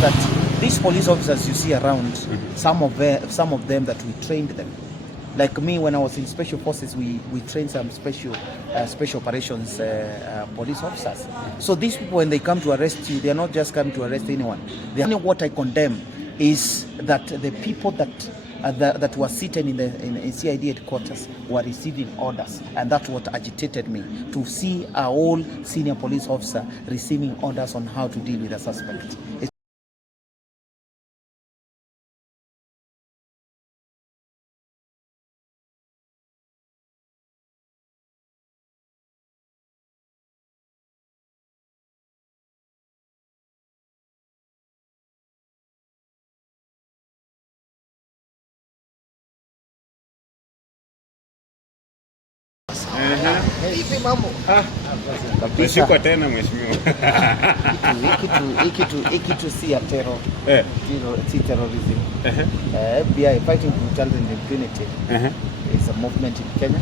is that these police officers you see around, some of them that we trained them. Like me, when I was in special forces, we trained some special operations police officers. So these people, when they come to arrest you, they are not just coming to arrest anyone. Only what I condemn is that the people that were sitting in CID headquarters were receiving orders, and that's what agitated me, to see a whole senior police officer receiving orders on how to deal with a suspect. Vipi mambo? Kabisa. Kwa tena mheshimiwa. Hiki si ya terror. Si terrorism. FBI, fighting brutality and impunity, is a movement in Kenya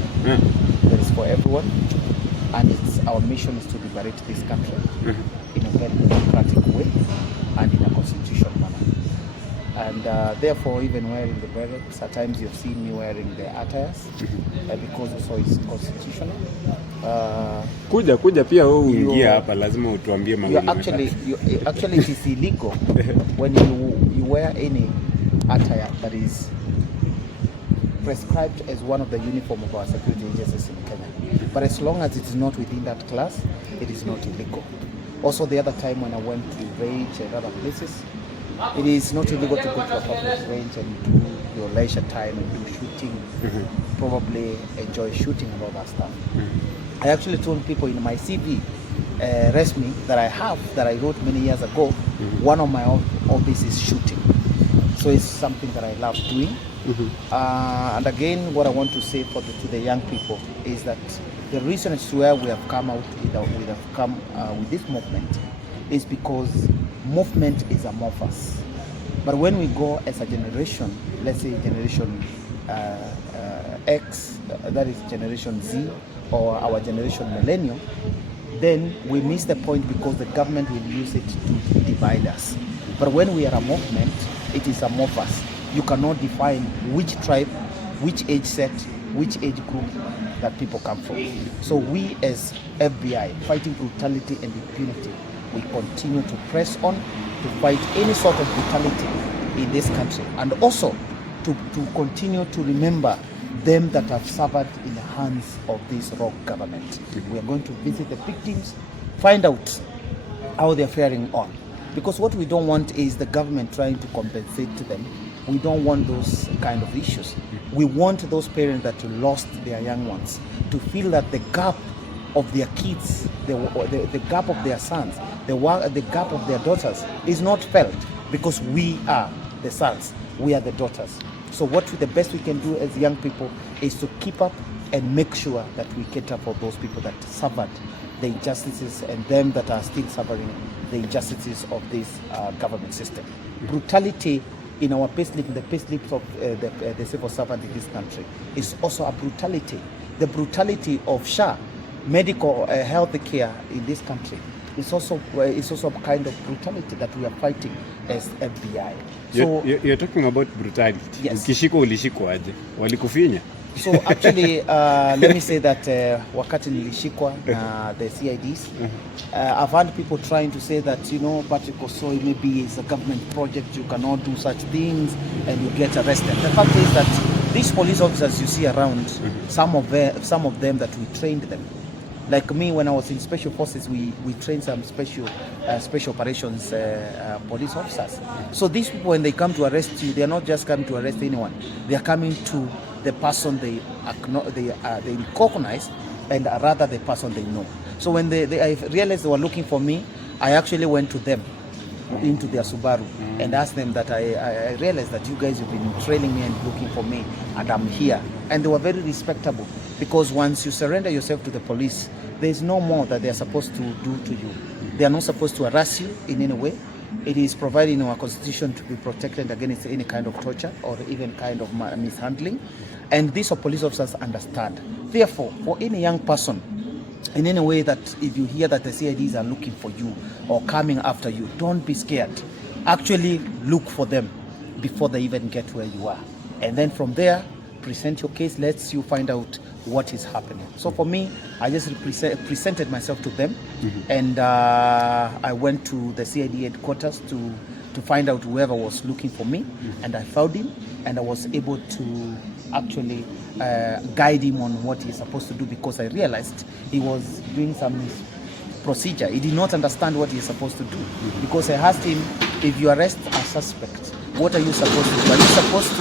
that is for everyone, and our mission is to liberate this country in a very democratic way and in a constitutional manner. And therefore, even wearing the berets, at times you've seen me wearing the attires because also it's constitutional. Kuja pia wewe uingia hapa, lazima utuambie maneno. Actually it is illegal when you wear any attire that is prescribed as one of the uniform of our security agencies in Kenya. But as long as it is not within that class, it is not illegal. Also, the other time when I went to range and other places, it is not illegal to go to a public range and do your leisure time and do shooting, probably enjoy shooting and all that stuff. I actually told people in my CV resume that I wrote many years ago, one of my hobbies is shooting. So it's something that I love doing. And again, what I want to say to the young people is that the reason as to where we have come out with this movement is because movement is amorphous. But when we go as a generation, let's say generation X, that is generation Z, or our generation millennial, then we miss the point because the government will use it to divide us. But when we are a movement, it is amorphous. You cannot define which tribe, which age set, which age group that people come from. So we as FBI, fighting brutality and impunity, we continue to press on to fight any sort of brutality in this country, and also to continue to remember them that have suffered in the hands of this rogue government. We are going to visit the victims, find out how they're faring on. Because what we don't want is the government trying to compensate to them. We don't want those kind of issues. We want those parents that lost their young ones to feel that the gap of their kids, the gap of their sons, the gap of their daughters is not felt, because we are the sons, we are the daughters. So the best we can do as young people is to keep up and make sure that we cater for those people that suffered the injustices and them that are still suffering the injustices of this government system. Brutality in our payslip, the payslips of the civil servant in this country, is also a brutality. The brutality of SHA, medical health care in this country, is also a kind of brutality that we are fighting as FBI. So you're talking about brutality. Yes. Ukishikwa ulishikwa aje? Walikufinya? So actually, let me say that wakati nilishikwa na the CIDs, I've had people trying to say that, Patrick Osoi maybe is a government project, you cannot do such things and you get arrested. The fact is that these police officers you see around, some of them that we trained them. Like me, when I was in special forces, we trained some special operations police officers. So these people, when they come to arrest you, they are not just coming to arrest anyone. They are coming to the person they recognize, and rather the person they know. So when I realized they were looking for me, I actually went to them into their Subaru and asked them that I realized that you guys have been training me and looking for me, and I'm here. And they were very respectable, because once you surrender yourself to the police, there's no more that they're supposed to do to you. They are not supposed to harass you in any way. It is provided in our constitution to be protected against any kind of torture or even kind of mishandling. And these police officers understand. Therefore, for any young person, in any way that if you hear that the CIDs are looking for you or coming after you, don't be scared. actually look for them before they even get where you are. And then from there, present your case, lets you find out what is happening. So for me, I just presented myself to them, and I went to the CID headquarters to find out whoever was looking for me, and I found him, and I was able to actually guide him on what he's supposed to do, because I realized he was doing some procedure. He did not understand what he's supposed to do, because I asked him, if you arrest a suspect, what are you supposed to do? Are you supposed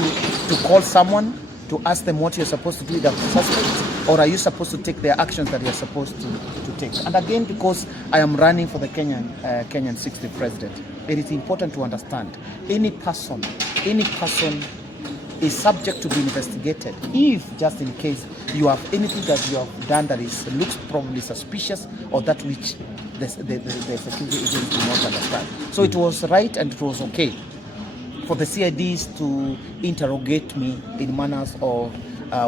to call someone to ask them what you're supposed to do with the suspect, or are you supposed to take the actions that you're supposed to take? And again, because I am running for the Kenyan 60th president, it is important to understand any person is subject to be investigated if, just in case, you have anything that you have done that looks probably suspicious, or that which the security agents do not understand. So it was right, and it was okay for the CIDs to interrogate me in manners of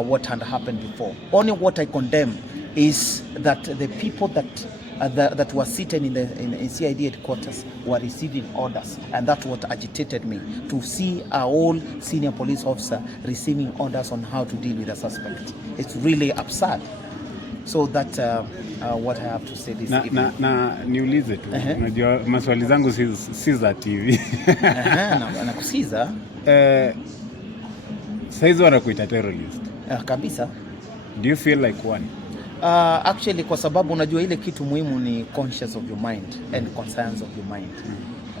what had happened before. Only what I condemn is that the people that were seated in CID headquarters were receiving orders, and that's what agitated me, to see a whole senior police officer receiving orders on how to deal with a suspect. It's really absurd. So that's what I have to say this evening. Na niulize tu, unajua maswali zangu si za TV. Nakusikiza. Saizi wanakuita terrorist. Kabisa. Do you feel like one? Actually, kwa sababu unajua ile kitu muhimu ni conscience of your mind and concerns of your mind.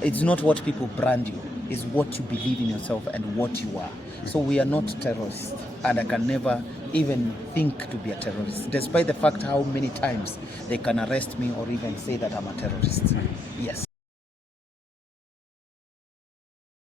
It's not what people brand you, it's what you believe in yourself and what you are. So we are not terrorists, and I can never even think to be a terrorist, despite the fact how many times they can arrest me or even say that I'm a terrorist. Yes.